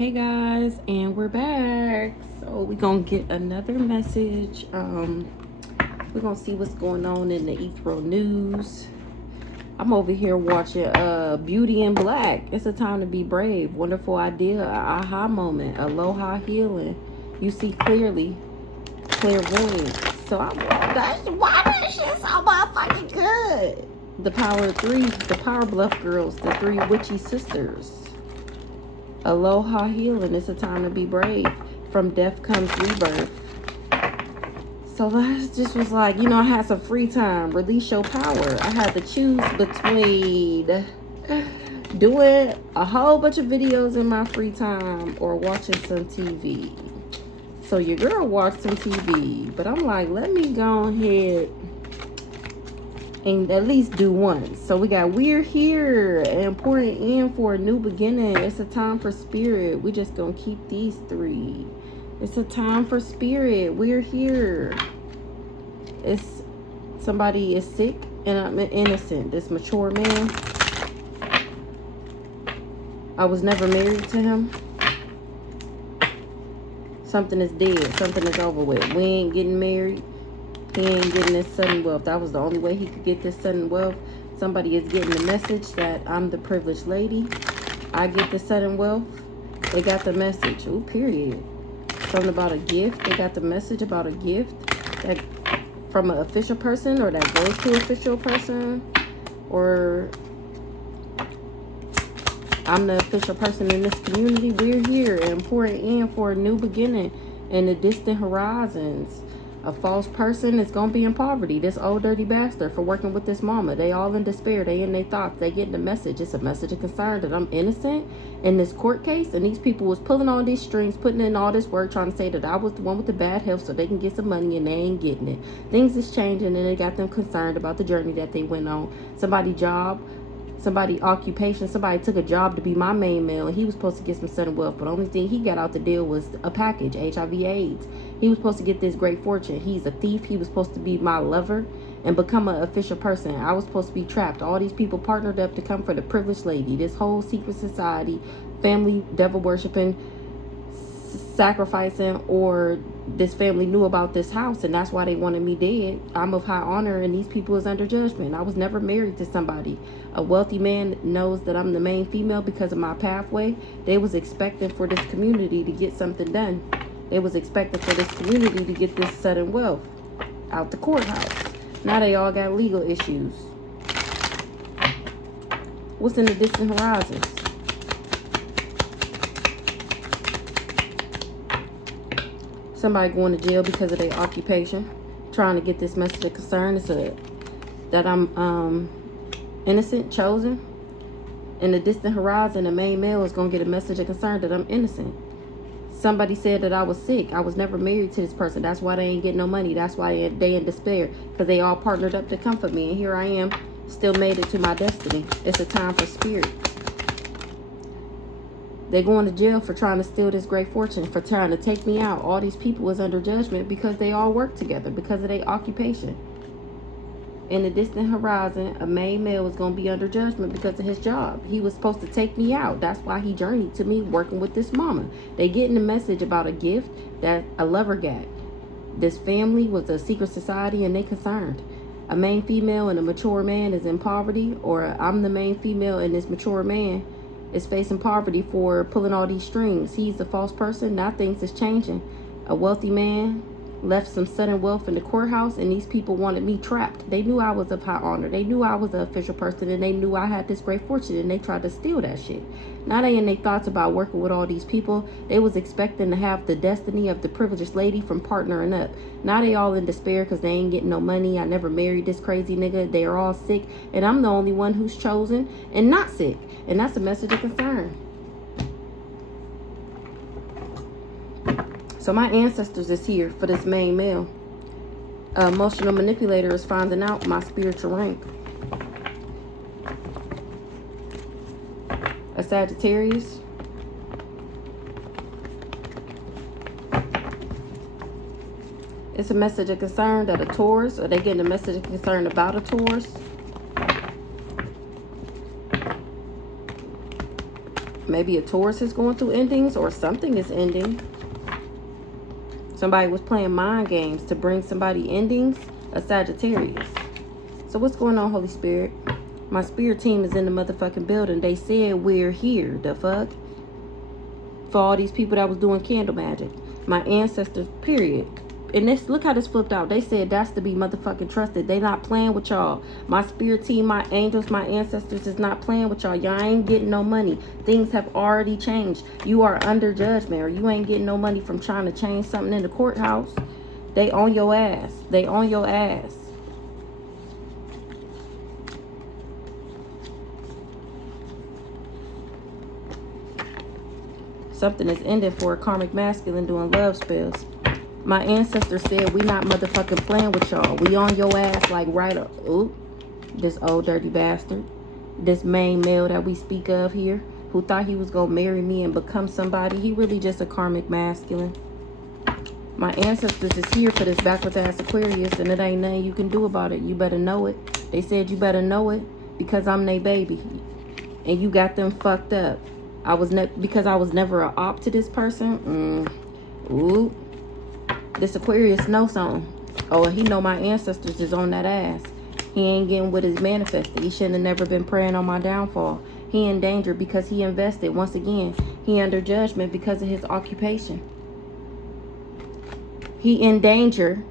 Hey guys, and we're back. So we're gonna get another message. We're gonna see what's going on in the Ethro news. I'm over here watching Beauty in Black. It's a time to be brave. Wonderful idea, a aha moment, aloha healing. You see clearly, clairvoyance. So why that shit so motherfucking good. The Power Bluff Girls, the three witchy sisters. Aloha healing. It's a time to be brave. From death comes rebirth. So that just was like, I had some free time. Release your power. I had to choose between doing a whole bunch of videos in my free time or watching some TV. So your girl watched some TV, but I'm like, let me go ahead and at least do one. So we got we're here, an important end for a new beginning. It's a time for spirit. We just gonna keep these three. It's a time for spirit. We're here. It's somebody is sick and I'm innocent. This mature man, I was never married to him. Something is dead. Something is over with. We ain't getting married. He ain't getting this sudden wealth. That was the only way he could get this sudden wealth. Somebody is getting the message that I'm the privileged lady. I get the sudden wealth. They got the message. Ooh, period. Something about a gift. They got the message about a gift that from an official person or that goes to an official person. Or I'm the official person in this community. We're here. An important end for a new beginning in the distant horizons. A false person is going to be in poverty. This old dirty bastard for working with this mama. They all in despair. They in their thoughts. They getting the message. It's a message of concern that I'm innocent in this court case. And these people was pulling all these strings, putting in all this work, trying to say that I was the one with the bad health so they can get some money and they ain't getting it. Things is changing and it got them concerned about the journey that they went on. Somebody job, somebody occupation, somebody took a job to be my main male and he was supposed to get some sudden wealth, but the only thing he got out the deal was a package, HIV AIDS. He was supposed to get this great fortune. He's a thief. He was supposed to be my lover and become an official person. I was supposed to be trapped. All these people partnered up to come for the privileged lady. This whole secret society, family devil worshiping, sacrificing, or this family knew about this house and that's why they wanted me dead. I'm of high honor and these people is under judgment. I was never married to somebody. A wealthy man knows that I'm the main female because of my pathway. They was expecting for this community to get something done. They was expecting for this community to get this sudden wealth out the courthouse. Now they all got legal issues. What's in the distant horizons? Somebody going to jail because of their occupation, trying to get this message of concern. It's that I'm innocent, chosen. In the distant horizon, the main male is going to get a message of concern that I'm innocent. Somebody said that I was sick. I was never married to this person. That's why they ain't getting no money. That's why they in despair, because they all partnered up to comfort me. And here I am, still made it to my destiny. It's a time for spirit. They're going to jail for trying to steal this great fortune, for trying to take me out. All these people was under judgment because they all work together, because of their occupation. In the distant horizon, a main male was going to be under judgment because of his job. He was supposed to take me out. That's why he journeyed to me working with this mama. They getting the message about a gift that a lover got. This family was a secret society and they concerned. A main female and a mature man is in poverty, or I'm the main female and this mature man is facing poverty for pulling all these strings. He's the false person. Now things is changing. A wealthy man left some sudden wealth in the courthouse and these people wanted me trapped. They knew I was of high honor. They knew I was an official person and they knew I had this great fortune and they tried to steal that shit. Now they in their thoughts about working with all these people. They was expecting to have the destiny of the privileged lady from partnering up. Now they all in despair because they ain't getting no money. I never married this crazy nigga. They are all sick and I'm the only one who's chosen and not sick. And that's a message of concern. So my ancestors is here for this main male. Emotional manipulator is finding out my spiritual rank. A Sagittarius. It's a message of concern that a Taurus, or they getting a message of concern about a Taurus. Maybe a Taurus is going through endings, or something is ending. Somebody was playing mind games to bring somebody endings. A Sagittarius. So what's going on, Holy Spirit? My spirit team is in the motherfucking building. They said we're here. The fuck? For all these people that was doing candle magic. My ancestors, period. And this, look how this flipped out. They said that's to be motherfucking trusted. They not playing with y'all. My spirit team, my angels, my ancestors is not playing with y'all. Y'all ain't getting no money. Things have already changed. You are under judgment, or you ain't getting no money from trying to change something in the courthouse. They on your ass. They on your ass. Something is ending for a karmic masculine doing love spells. My ancestors said we not motherfucking playing with y'all. We on your ass like right up. Ooh, this old dirty bastard. This main male that we speak of here, who thought he was gonna marry me and become somebody. He really just a karmic masculine. My ancestors is here for this backwards ass Aquarius, and it ain't nothing you can do about it. You better know it. They said you better know it because I'm they baby. And you got them fucked up. Because I was never a op to this person. Ooh. This Aquarius knows something. Oh, he know my ancestors is on that ass. He ain't getting what is manifested. He shouldn't have never been praying on my downfall. He in danger because he invested. Once again, he under judgment because of his occupation. He in danger.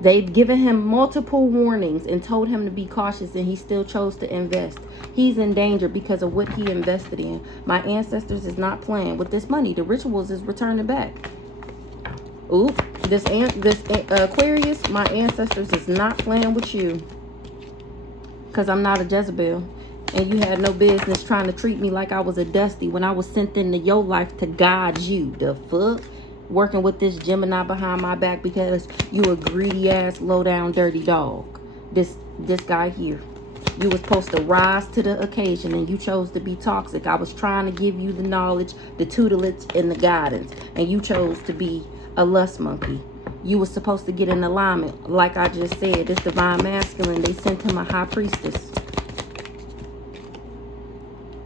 They've given him multiple warnings and told him to be cautious, and he still chose to invest. He's in danger because of what he invested in. My ancestors is not playing with this money. The rituals is returning back. Ooh, this Aquarius, my ancestors is not playing with you. Because I'm not a Jezebel. And you had no business trying to treat me like I was a Dusty when I was sent into your life to guide you. The fuck? Working with this Gemini behind my back because you a greedy ass, low down, dirty dog. This guy here. You was supposed to rise to the occasion and you chose to be toxic. I was trying to give you the knowledge, the tutelage, and the guidance. And you chose to be a lust monkey. You was supposed to get in alignment. Like I just said, this divine masculine, they sent him a high priestess.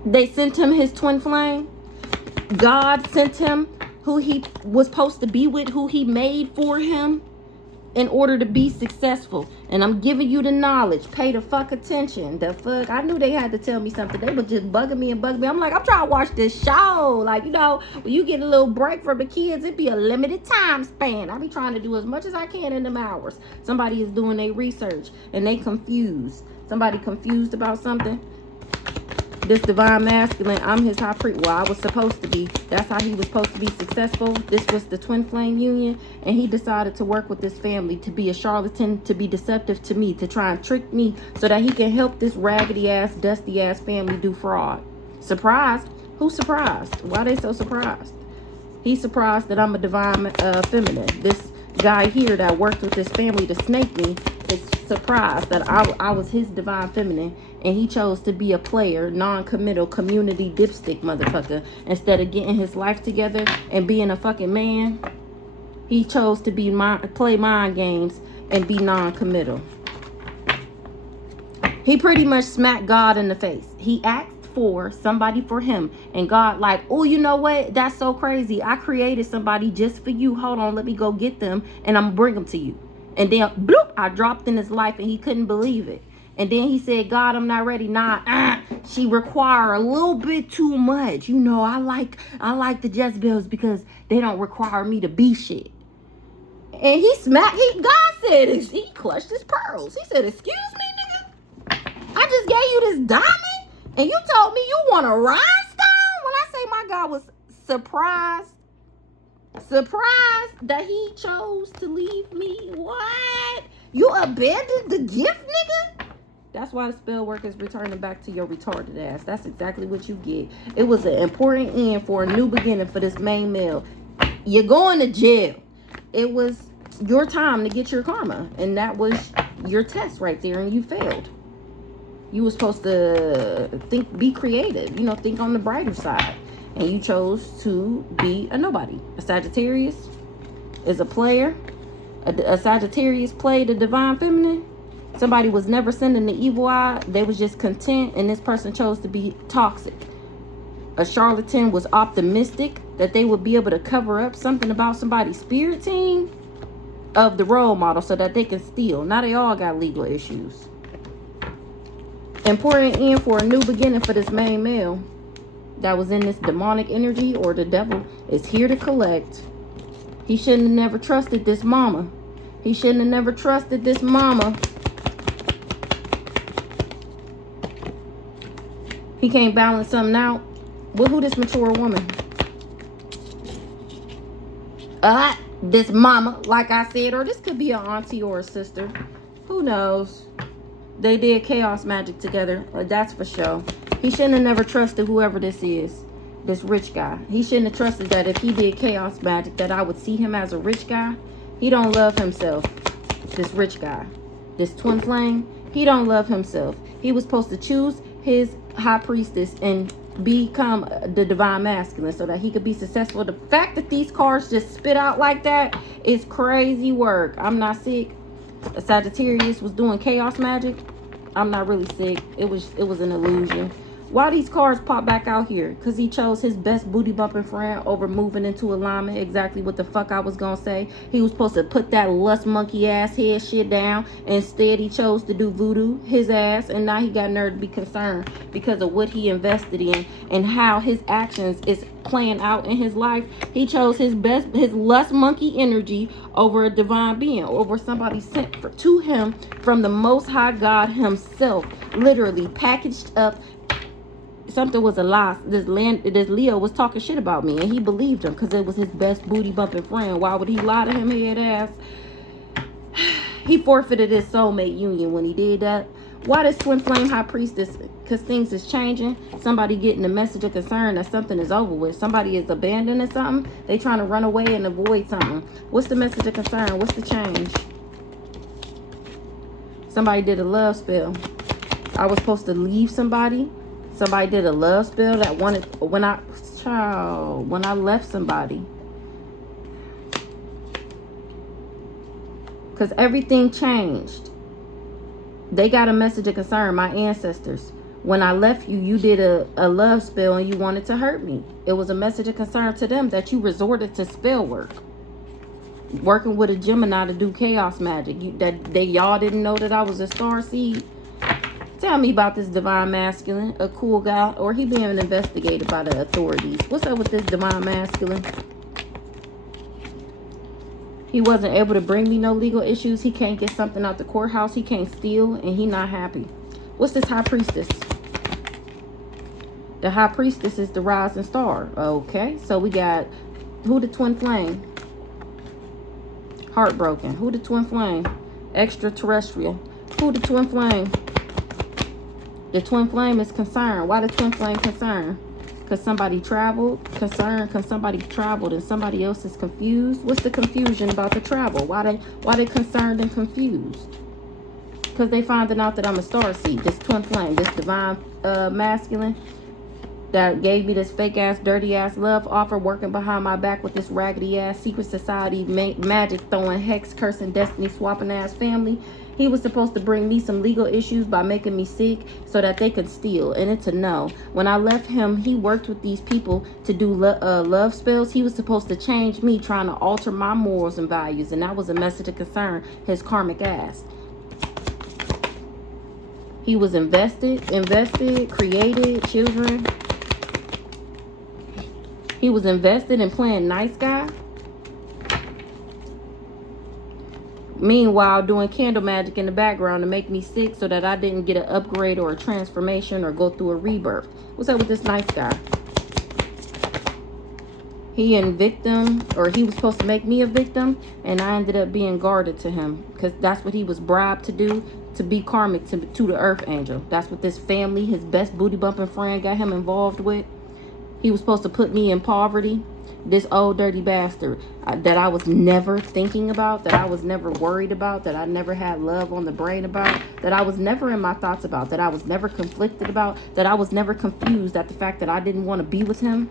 They sent him his twin flame. God sent him who he was supposed to be with, who he made for him in order to be successful. And I'm giving you the knowledge. Pay the fuck attention. The fuck? I knew they had to tell me something. They were just bugging me and bugging me. I'm like, I'm trying to watch this show. Like, you know, when you get a little break from the kids, it'd be a limited time span. I be trying to do as much as I can in them hours. Somebody is doing their research and they confused. Somebody confused about something. This divine masculine, I'm his high priest. Well, I was supposed to be. That's how he was supposed to be successful. This was the twin flame union. And he decided to work with this family, to be a charlatan, to be deceptive to me, to try and trick me so that he can help this raggedy ass, dusty ass family do fraud. Surprised? Who's surprised? Why are they so surprised? He's surprised that I'm a divine feminine. This guy here that worked with this family to snake me is surprised that I was his divine feminine. And he chose to be a player, non-committal, community dipstick motherfucker. Instead of getting his life together and being a fucking man, he chose to be play mind games and be non-committal. He pretty much smacked God in the face. He asked for somebody for him. And God like, oh, you know what? That's so crazy. I created somebody just for you. Hold on, let me go get them and I'm going to bring them to you. And then, bloop, I dropped in his life and he couldn't believe it. And then he said, God, I'm not ready. Nah, she require a little bit too much. You know, I like the Jezebels because they don't require me to be shit. And God said, he clutched his pearls. He said, excuse me, nigga? I just gave you this diamond and you told me you want a rhinestone? When I say my God was surprised that he chose to leave me. What? You abandoned the gift, nigga? That's why the spell work is returning back to your retarded ass. That's exactly what you get. It was an important end for a new beginning for this main male. You're going to jail. It was your time to get your karma. And that was your test right there. And you failed. You were supposed to be creative. You know, think on the brighter side. And you chose to be a nobody. A Sagittarius is a player. A Sagittarius played the divine feminine. Somebody was never sending the evil eye. They was just content. And this person chose to be toxic. a charlatan was optimistic that they would be able to cover up something about somebody's spirit team of the role model so that they can steal. Now they all got legal issues. Important in for a new beginning for this main male that was in this demonic energy, or the devil is here to collect. He shouldn't have never trusted this mama. He shouldn't have never trusted this mama. He can't balance something out. Well, who this mature woman? This mama, like I said, or this could be an auntie or a sister. Who knows? They did chaos magic together. That's for sure. He shouldn't have never trusted whoever this is. This rich guy. He shouldn't have trusted that if he did chaos magic that I would see him as a rich guy. He don't love himself. This rich guy. This twin flame. He don't love himself. He was supposed to choose his high priestess and become the divine masculine so that he could be successful. The fact that these cards just spit out like that is crazy work. I'm not sick. Sagittarius was doing chaos magic. I'm not really sick. It was an illusion. Why these cards pop back out here? Because he chose his best booty bumping friend over moving into alignment. Exactly what the fuck I was gonna say. He was supposed to put that lust monkey ass head shit down. Instead, he chose to do voodoo, his ass, and now he got nerve to be concerned because of what he invested in and how his actions is playing out in his life. He chose his lust monkey energy over a divine being, over somebody sent to him from the Most High God himself, literally packaged up. Something was a lie. This Leo was talking shit about me, and he believed him because it was his best booty bumping friend. Why would he lie to him, head ass? He forfeited his soulmate union when he did that. Why this twin flame high priestess? Because things is changing. Somebody getting a message of concern that something is over with. Somebody is abandoning something. They trying to run away and avoid something. What's the message of concern? What's the change? Somebody did a love spell. I was supposed to leave somebody. Somebody did a love spell that wanted when I left somebody. Because everything changed. They got a message of concern, my ancestors. When I left you, you did a love spell and you wanted to hurt me. It was a message of concern to them that you resorted to spell work. Working with a Gemini to do chaos magic. Y'all didn't know that I was a star seed. Tell me about this divine masculine, a cool guy, or he being investigated by the authorities. What's up with this divine masculine? He wasn't able to bring me no legal issues. He can't get something out the courthouse. He can't steal, and he not happy. What's this high priestess? The high priestess is the rising star. Okay, so we got, who the twin flame? Heartbroken. Who the twin flame? Extraterrestrial. Who the twin flame? The twin flame is concerned. Why the twin flame concerned? Because somebody traveled. Concerned because somebody traveled and somebody else is confused. What's the confusion about the travel? Why they concerned and confused? Because they finding out that I'm a star seed. This twin flame, this divine masculine that gave me this fake ass, dirty ass love offer, working behind my back with this raggedy ass secret society magic throwing, hex cursing, destiny swapping ass family. He was supposed to bring me some legal issues by making me sick so that they could steal. And it's a no. When I left him, he worked with these people to do love spells. He was supposed to change me, trying to alter my morals and values. And that was a message of concern, his karmic ass. He was invested, created children. He was invested in playing nice guy. Meanwhile, doing candle magic in the background to make me sick so that I didn't get an upgrade or a transformation or go through a rebirth. What's up with this nice guy? He a victim, or he was supposed to make me a victim, and I ended up being guarded to him because that's what he was bribed to do, to be karmic to the earth angel. That's what this family, his best booty bumping friend, got him involved with. He was supposed to put me in poverty. This old dirty bastard that I was never thinking about, that I was never worried about, that I never had love on the brain about, that I was never in my thoughts about, that I was never conflicted about, that I was never confused at the fact that I didn't want to be with him.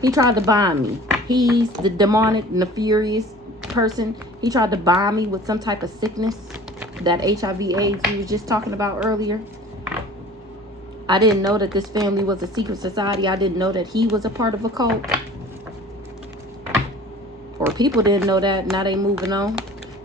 He tried to bind me. He's the demonic, nefarious person. He tried to bind me with some type of sickness, that HIV AIDS we was just talking about earlier. I didn't know that this family was a secret society. I didn't know that he was a part of a cult. Or people didn't know that. Now they moving on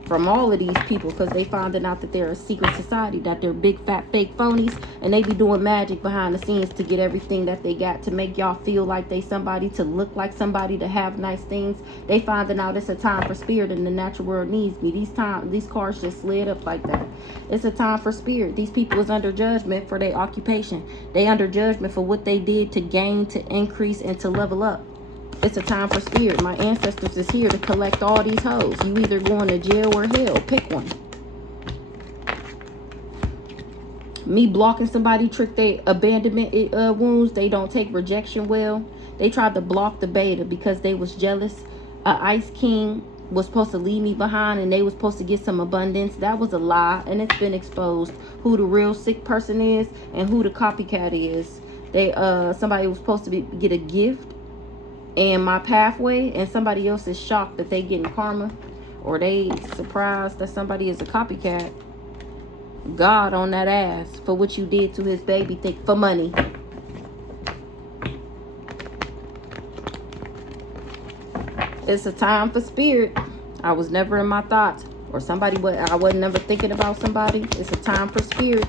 from all of these people because they finding out that they're a secret society, that they're big fat fake phonies, and they be doing magic behind the scenes to get everything that they got, to make y'all feel like they somebody, to look like somebody, to have nice things. They finding out it's a time for spirit and the natural world needs me. These cars just slid up like that. It's a time for spirit. These people is under judgment for their occupation. They under judgment for what they did to gain, to increase, and to level up. It's a time for spirit. My ancestors is here to collect all these hoes. You either going to jail or hell. Pick one. Me blocking somebody trick they abandonment wounds. They don't take rejection well. They tried to block the beta because they was jealous. Ice King was supposed to leave me behind and they was supposed to get some abundance. That was a lie, and it's been exposed who the real sick person is and who the copycat is. Somebody was supposed to get a gift and my pathway, and somebody else is shocked that they getting karma, or they surprised that somebody is a copycat. God on that ass for what you did to his baby, think for money. It's a time for spirit. I was never in my thoughts, or I wasn't never thinking about somebody. It's a time for spirit.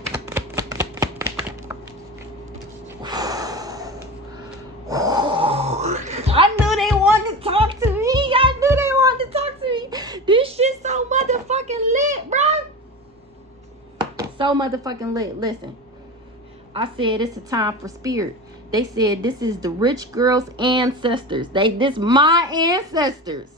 So motherfucking lit. Listen, I said it's a time for spirit. They said this is the rich girl's ancestors. This my ancestors.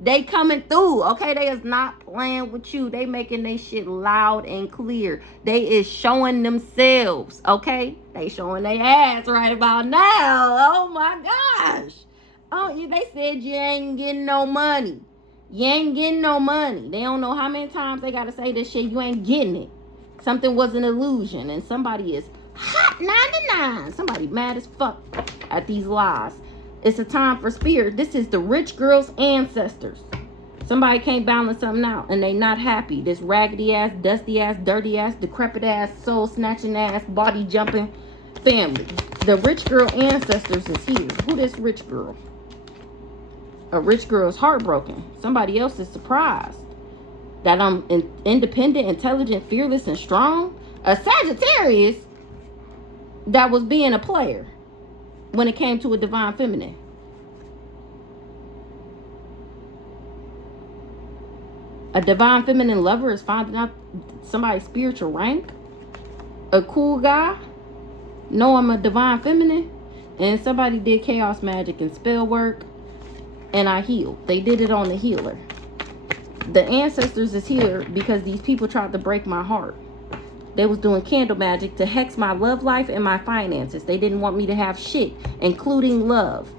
They coming through, okay? They is not playing with you. They making they shit loud and clear. They is showing themselves, okay? They showing their ass right about now. Oh my gosh. Oh, they said you ain't getting no money. You ain't getting no money. They don't know how many times they gotta say this shit. You ain't getting it. Something was an illusion, and somebody is hot 99. Somebody mad as fuck at these lies. It's a time for spirit. This is the rich girl's ancestors. Somebody can't balance something out, and they not happy. This raggedy ass, dusty ass, dirty ass, decrepit ass, soul snatching ass, body jumping family. The rich girl ancestors is here. Who this rich girl? A rich girl is heartbroken. Somebody else is surprised that I'm independent, intelligent, fearless, and strong. A Sagittarius that was being a player when it came to a divine feminine. A divine feminine lover is finding out somebody's spiritual rank. A cool guy know I'm a divine feminine, and somebody did chaos magic and spell work, and I healed. They did it on the healer. The ancestors is here because these people tried to break my heart. They was doing candle magic to hex my love life and my finances. They didn't want me to have shit, including love.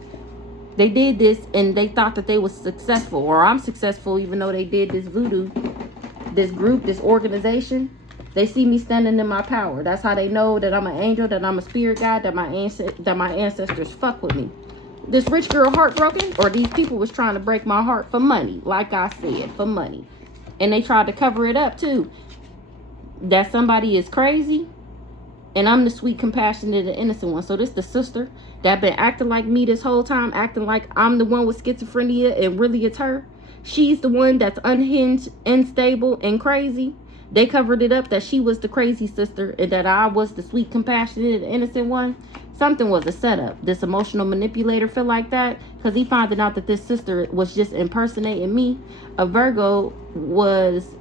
They did this and they thought that they was successful, or I'm successful, even though they did this voodoo, this group, this organization. They see me standing in my power. That's how they know that I'm an angel, that I'm a spirit guide, that my ancestors fuck with me. This rich girl heartbroken, or these people was trying to break my heart for money, like I said, for money. And they tried to cover it up too. That somebody is crazy, and I'm the sweet, compassionate, and innocent one. So this the sister that been acting like me this whole time, acting like I'm the one with schizophrenia and really it's her. She's the one that's unhinged, unstable, and crazy. They covered it up that she was the crazy sister and that I was the sweet, compassionate, and innocent one. Something was a setup. This emotional manipulator feel like that because he found out that this sister was just impersonating me. A Virgo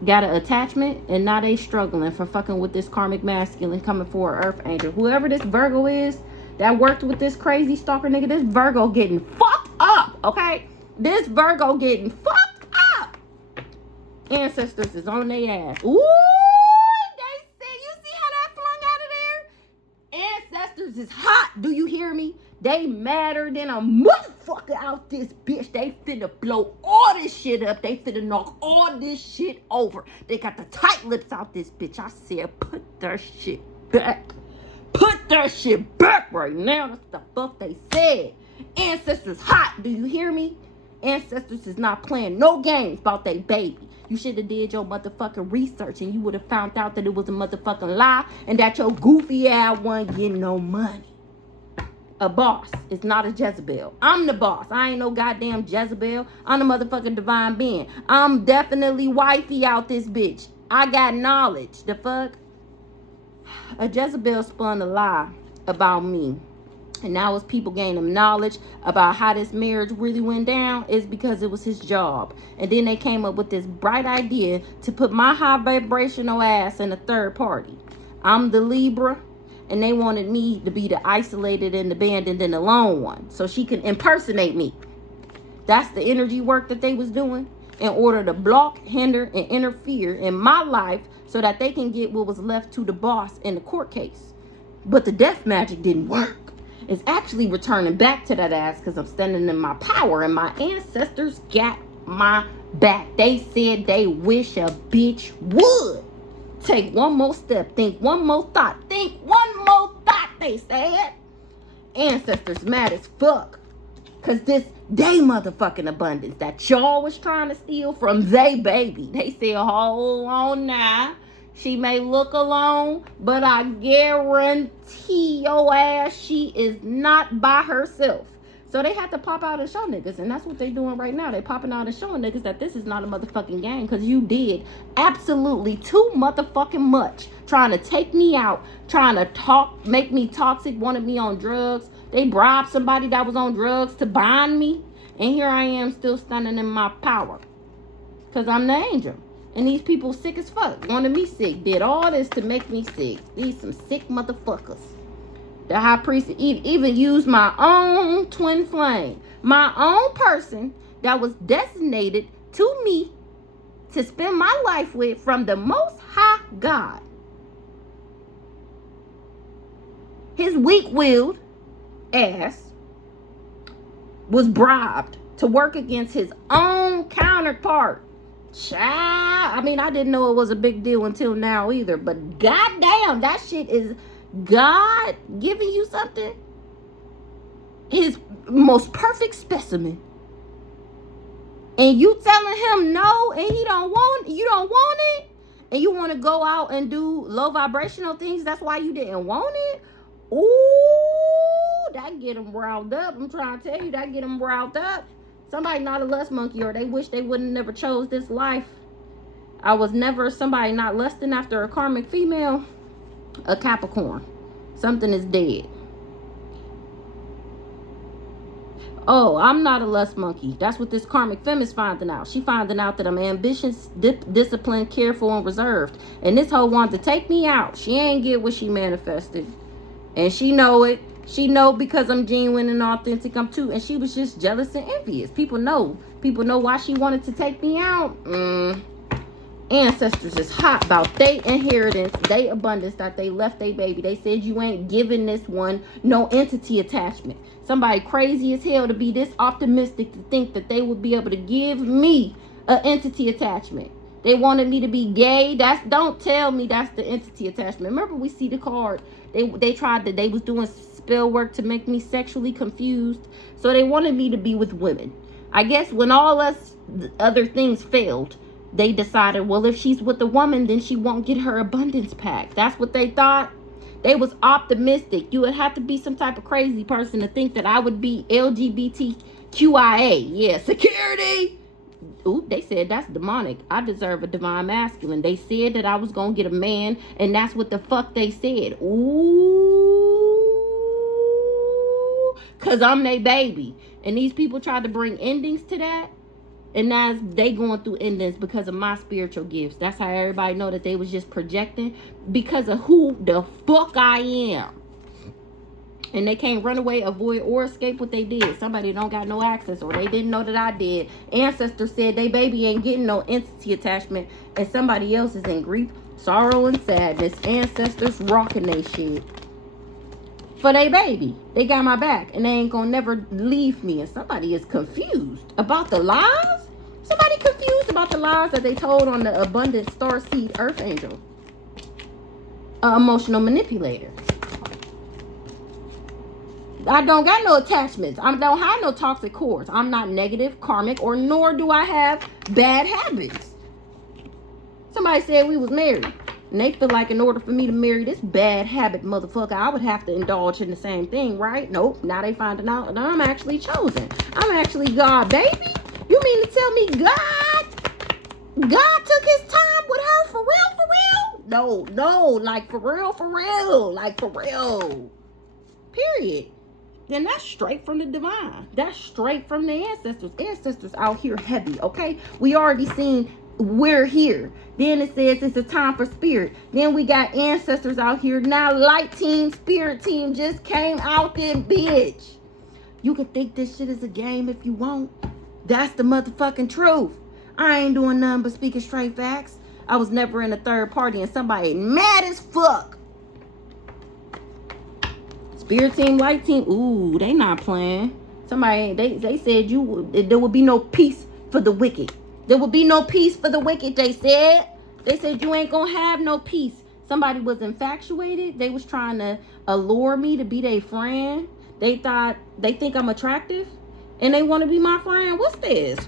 got an attachment, and now they struggling for fucking with this karmic masculine coming for an earth angel. Whoever this Virgo is that worked with this crazy stalker nigga, this Virgo getting fucked up, okay? This Virgo getting fucked up. Ancestors is on their ass. Ooh! Ancestors is hot. Do you hear me? They madder than a motherfucker out this bitch. They finna blow all this shit up. They finna knock all this shit over. They got the tight lips out this bitch. I said, put their shit back. Put their shit back right now. That's the fuck they said. Ancestors hot. Do you hear me? Ancestors is not playing no games about they baby. You should have did your motherfucking research, and you would have found out that it was a motherfucking lie, and that your goofy ass wasn't getting no money. A boss is not a Jezebel. I'm the boss. I ain't no goddamn Jezebel. I'm the motherfucking divine being. I'm definitely wifey out this bitch. I got knowledge. The fuck? A Jezebel spun a lie about me. And now as people gaining knowledge about how this marriage really went down, is because it was his job. And then they came up with this bright idea to put my high vibrational ass in a third party. I'm the Libra, and they wanted me to be the isolated and abandoned and alone one, so she can impersonate me. That's the energy work that they was doing in order to block, hinder, and interfere in my life so that they can get what was left to the boss in the court case. But the death magic didn't work. It's actually returning back to that ass because I'm standing in my power, and my ancestors got my back. They said they wish a bitch would take one more step, think one more thought, think one more thought, they said. Ancestors mad as fuck because this they motherfucking abundance that y'all was trying to steal from they baby. They said, hold on now. She may look alone, but I guarantee your ass she is not by herself. So they had to pop out and show niggas, and that's what they doing right now. They popping out and showing niggas that this is not a motherfucking game, because you did absolutely too motherfucking much trying to take me out, trying to make me toxic, wanted me on drugs. They bribed somebody that was on drugs to bind me, and here I am still standing in my power, because I'm the angel. And these people sick as fuck, wanted me sick, did all this to make me sick. These some sick motherfuckers. The high priest even used my own twin flame, my own person that was designated to me to spend my life with from the Most High God. His weak-willed ass was bribed to work against his own counterpart. Child, I mean, I didn't know it was a big deal until now either, but goddamn, that shit is God giving you something. His most perfect specimen, and you telling him no, and you don't want it, and you want to go out and do low vibrational things. That's why you didn't want it. Ooh, that get them riled up. I'm trying to tell you, that get them riled up. Somebody not a lust monkey, or they wish they wouldn't never chose this life. I was never somebody not lusting after a karmic female. A Capricorn. Something is dead. Oh, I'm not a lust monkey. That's what this karmic femme is finding out. She finding out that I'm ambitious, disciplined, careful, and reserved. And this hoe wanted to take me out. She ain't get what she manifested. And she know it. She know because I'm genuine and authentic, I'm too. And she was just jealous and envious. People know why she wanted to take me out. Ancestors is hot about their inheritance, their abundance that they left their baby. They said you ain't giving this one no entity attachment. Somebody crazy as hell to be this optimistic to think that they would be able to give me an entity attachment. They wanted me to be gay. Don't tell me that's the entity attachment. Remember, we see the card. They tried that they was doing spell work to make me sexually confused. So they wanted me to be with women. I guess when all us other things failed, they decided, well, if she's with a woman, then she won't get her abundance pack. That's what they thought. They was optimistic. You would have to be some type of crazy person to think that I would be LGBTQIA. Yeah, security. Ooh, they said that's demonic. I deserve a divine masculine. They said that I was going to get a man, and that's what the fuck they said. Ooh, because I'm their baby. And these people tried to bring endings to that. And now they going through endings because of my spiritual gifts. That's how everybody know that they was just projecting because of who the fuck I am. And they can't run away, avoid, or escape what they did. Somebody don't got no access, or they didn't know that I did. Ancestors said they baby ain't getting no entity attachment, and somebody else is in grief, sorrow, and sadness. Ancestors rocking they shit for they baby. They got my back, and they ain't gonna never leave me. And somebody is confused about the lies. Somebody confused about the lies that they told on the abundant starseed earth angel, emotional manipulator. I don't got no attachments. I don't have no toxic cores. I'm not negative, karmic, or nor do I have bad habits. Somebody said we was married. And they feel like in order for me to marry this bad habit motherfucker, I would have to indulge in the same thing, right? Nope. Now they finding out that I'm actually chosen. I'm actually God, baby. You mean to tell me God took his time with her for real, for real? No, like for real, like for real. Period. Then that's straight from the divine. That's straight from the ancestors. Ancestors out here heavy, okay? We already seen we're here. Then it says it's a time for spirit. Then we got ancestors out here. Now light team, spirit team just came out there, bitch. You can think this shit is a game if you want. That's the motherfucking truth. I ain't doing nothing but speaking straight facts. I was never in a third party and somebody mad as fuck. Spirit team, light team, ooh, they not playing. Somebody, they said there would be no peace for the wicked. There will be no peace for the wicked, they said. They said you ain't gonna have no peace. Somebody was infatuated. They was trying to allure me to be their friend. They think I'm attractive and they want to be my friend. What's this?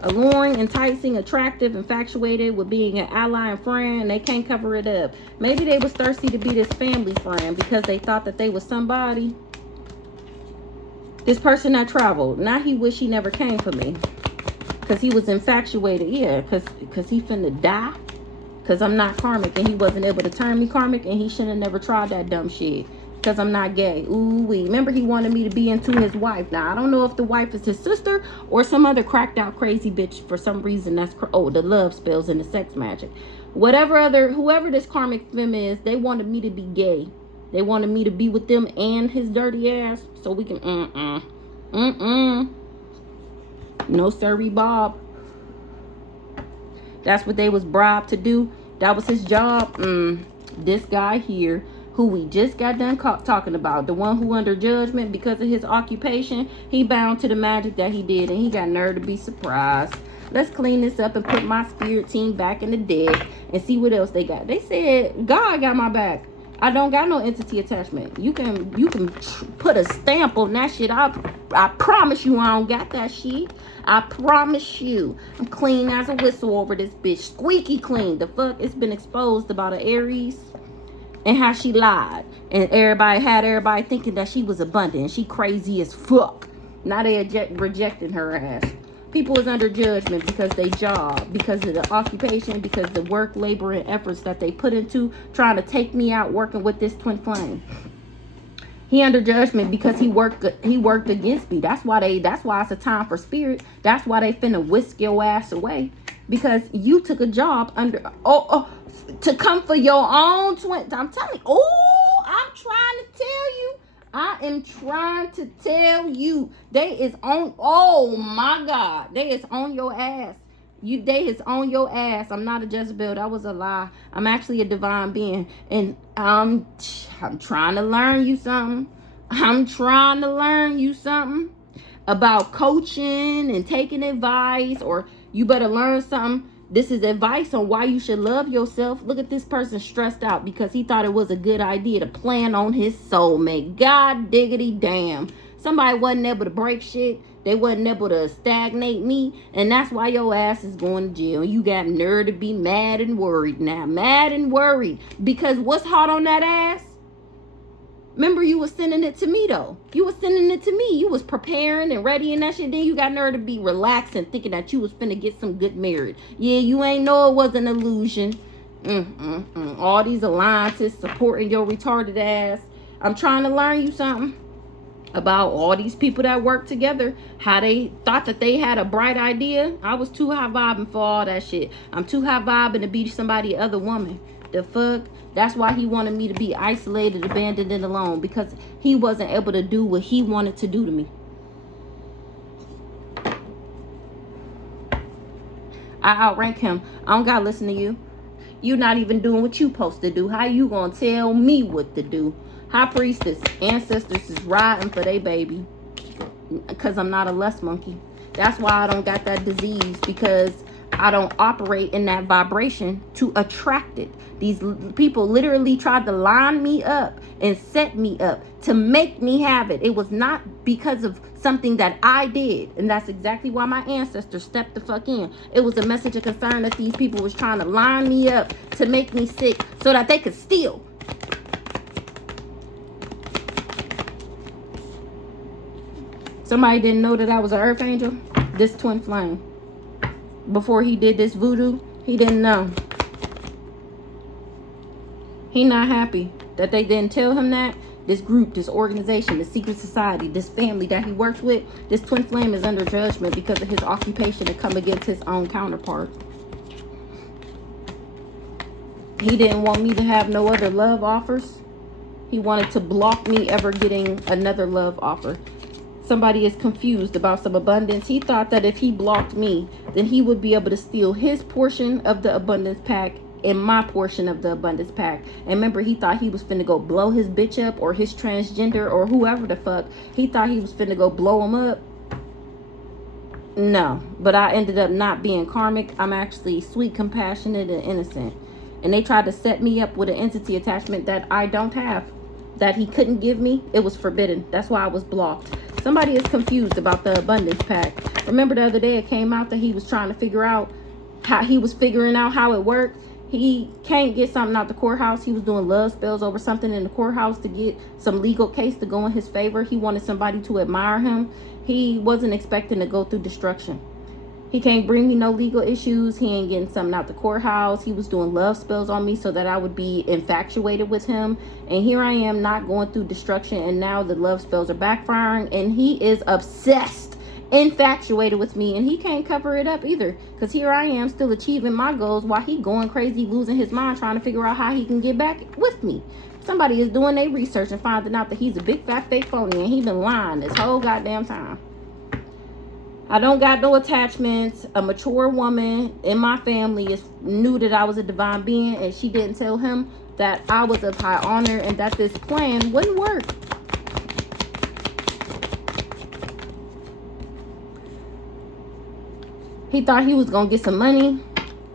Alluring, enticing, attractive, infatuated with being an ally and friend, and they can't cover it up. Maybe they was thirsty to be this family friend because they thought that they was somebody. This person that traveled, now he wish he never came for me. Because he was infatuated. Yeah, because he finna die. Because I'm not karmic and he wasn't able to turn me karmic and he should have never tried that dumb shit. Because I'm not gay. Ooh-wee. Remember he wanted me to be into his wife. Now, I don't know if the wife is his sister or some other cracked out crazy bitch for some reason. That's, the love spells and the sex magic. Whoever this karmic femme is, they wanted me to be gay. They wanted me to be with them and his dirty ass so we can, no sirree, Bob. That's what they was bribed to do. That was his job. This guy here, who we just got done talking about, the one who under judgment because of his occupation, he bound to the magic that he did, and he got nerve to be surprised. Let's clean this up and put my spirit team back in the deck and see what else they got. They said God got my back. I don't got no entity attachment. You can put a stamp on that shit. I promise you I don't got that shit. I promise you. I'm clean as a whistle over this bitch. Squeaky clean. The fuck? It's been exposed about an Aries and how she lied. And everybody thinking that she was abundant. She crazy as fuck. Now they rejecting her ass. People is under judgment because they job, because of the occupation, because the work, labor, and efforts that they put into trying to take me out working with this twin flame. He under judgment because he worked against me. That's why it's a time for spirit. That's why they finna whisk your ass away. Because you took a job to come for your own twin. I'm telling you, I'm trying to tell you. I am trying to tell you, they is on, oh my God, they is on your ass. They is on your ass. I'm not a Jezebel. That was a lie. I'm actually a divine being. And I'm trying to learn you something. I'm trying to learn you something about coaching and taking advice, or you better learn something. This is advice on why you should love yourself. Look at this person stressed out because he thought it was a good idea to plan on his soulmate. God diggity damn. Somebody wasn't able to break shit. They wasn't able to stagnate me. And that's why your ass is going to jail. You got nerve to be mad and worried now. Mad and worried. Because what's hot on that ass? Remember, you was sending it to me, though. You was sending it to me. You was preparing and ready and that shit. Then you got nerve to be relaxing, thinking that you was finna get some good marriage. Yeah, you ain't know it was an illusion. All these alliances supporting your retarded ass. I'm trying to learn you something about all these people that work together. How they thought that they had a bright idea. I was too high vibing for all that shit. I'm too high vibing to be somebody other woman. The fuck? That's why he wanted me to be isolated, abandoned, and alone. Because he wasn't able to do what he wanted to do to me. I outrank him. I don't gotta listen to you. You're not even doing what you supposed to do. How you gonna tell me what to do? High priestess, ancestors is riding for their baby. Because I'm not a lust monkey. That's why I don't got that disease. Because I don't operate in that vibration to attract it. These people literally tried to line me up and set me up to make me have it. It was not because of something that I did. And that's exactly why my ancestors stepped the fuck in. It was a message of concern that these people was trying to line me up to make me sick so that they could steal. Somebody didn't know that I was an earth angel. This twin flame. Before he did this voodoo, he didn't know. He not happy that they didn't tell him that. This group, this organization, this secret society, this family that he works with, this twin flame is under judgment because of his occupation to come against his own counterpart. He didn't want me to have no other love offers. He wanted to block me ever getting another love offer. Somebody is confused about some abundance. He thought that if he blocked me, then he would be able to steal his portion of the abundance pack and my portion of the abundance pack. And remember, he thought he was finna go blow his bitch up, or his transgender, or whoever the fuck. He thought he was finna go blow him up. No, but I ended up not being karmic. I'm actually sweet, compassionate, and innocent. And they tried to set me up with an entity attachment that I don't have, that he couldn't give me. It was forbidden. That's why I was blocked. Somebody is confused about the abundance pack. Remember the other day it came out that he was trying to figure out how he was figuring out how it worked. He can't get something out the courthouse. He was doing love spells over something in the courthouse to get some legal case to go in his favor. He wanted somebody to admire him. He wasn't expecting to go through destruction. He can't bring me no legal issues. He ain't getting something out the courthouse. He was doing love spells on me so that I would be infatuated with him. And here I am not going through destruction. And now the love spells are backfiring. And he is obsessed, infatuated with me. And he can't cover it up either. Because here I am still achieving my goals while he going crazy, losing his mind, trying to figure out how he can get back with me. Somebody is doing their research and finding out that he's a big fat fake phony. And he been lying this whole goddamn time. I don't got no attachments. A mature woman in my family knew that I was a divine being, and she didn't tell him that I was of high honor and that this plan wouldn't work. He thought he was gonna get some money,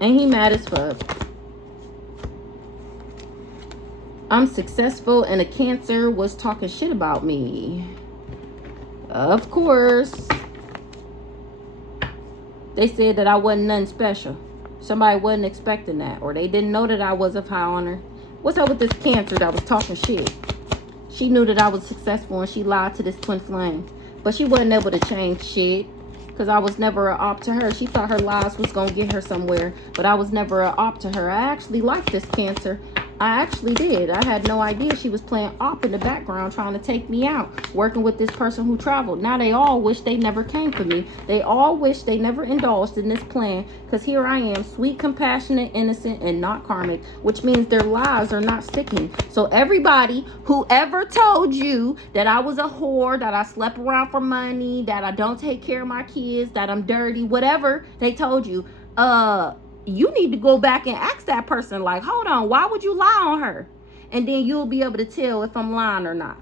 and he mad as fuck. I'm successful, and a Cancer was talking shit about me. Of course. They said that I wasn't nothing special. Somebody wasn't expecting that. Or they didn't know that I was of high honor. What's up with this Cancer that was talking shit? She knew that I was successful and she lied to this twin flame. But she wasn't able to change shit. Because I was never an op to her. She thought her lies was going to get her somewhere. But I was never an op to her. I actually liked this Cancer. I actually did. I had no idea she was playing op in the background trying to take me out, working with this person who traveled. Now they all wish they never came for me. They all wish they never indulged in this plan, because here I am, sweet, compassionate, innocent, and not karmic, which means their lies are not sticking. So everybody who ever told you that I was a whore, that I slept around for money, that I don't take care of my kids, that I'm dirty, whatever they told you, you need to go back and ask that person, like, hold on, why would you lie on her? And then you'll be able to tell if I'm lying or not.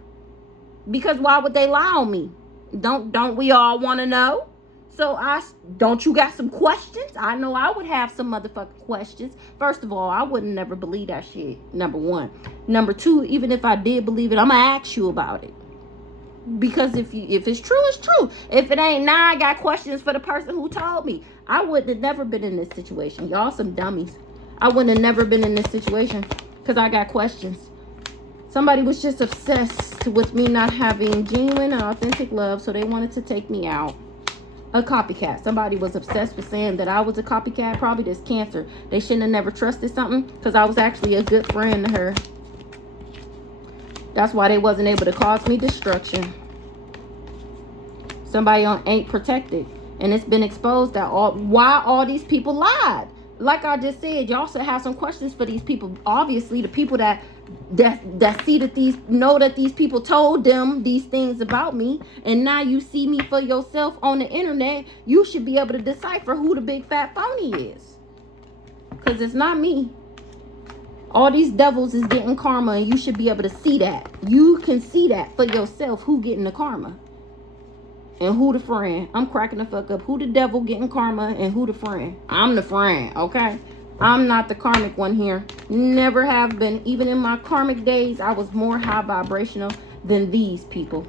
Because why would they lie on me? Don't we all want to know? So don't you got some questions? I know I would have some motherfucking questions. First of all, I wouldn't never believe that shit, number one. Number two, even if I did believe it, I'm going to ask you about it. Because if it's true, it's true. If it ain't, now I got questions for the person who told me. I would have never been in this situation. Y'all some dummies. I wouldn't have never been in this situation because I got questions. Somebody was just obsessed with me not having genuine and authentic love, so they wanted to take me out. A copycat. Somebody was obsessed with saying that I was a copycat. Probably this Cancer. They shouldn't have never trusted something because I was actually a good friend to her. That's why they wasn't able to cause me destruction. Somebody ain't protected. And it's been exposed that why all these people lied. Like I just said, y'all should have some questions for these people. Obviously, the people that see that know that these people told them these things about me. And now you see me for yourself on the internet. You should be able to decipher who the big fat phony is. Because it's not me. All these devils is getting karma, and you should be able to see that. You can see that for yourself, who getting the karma. and who the friend? I'm cracking the fuck up. Who the devil getting karma and who the friend? I'm the friend, okay? I'm not the karmic one here. Never have been. Even in my karmic days, I was more high vibrational than these people.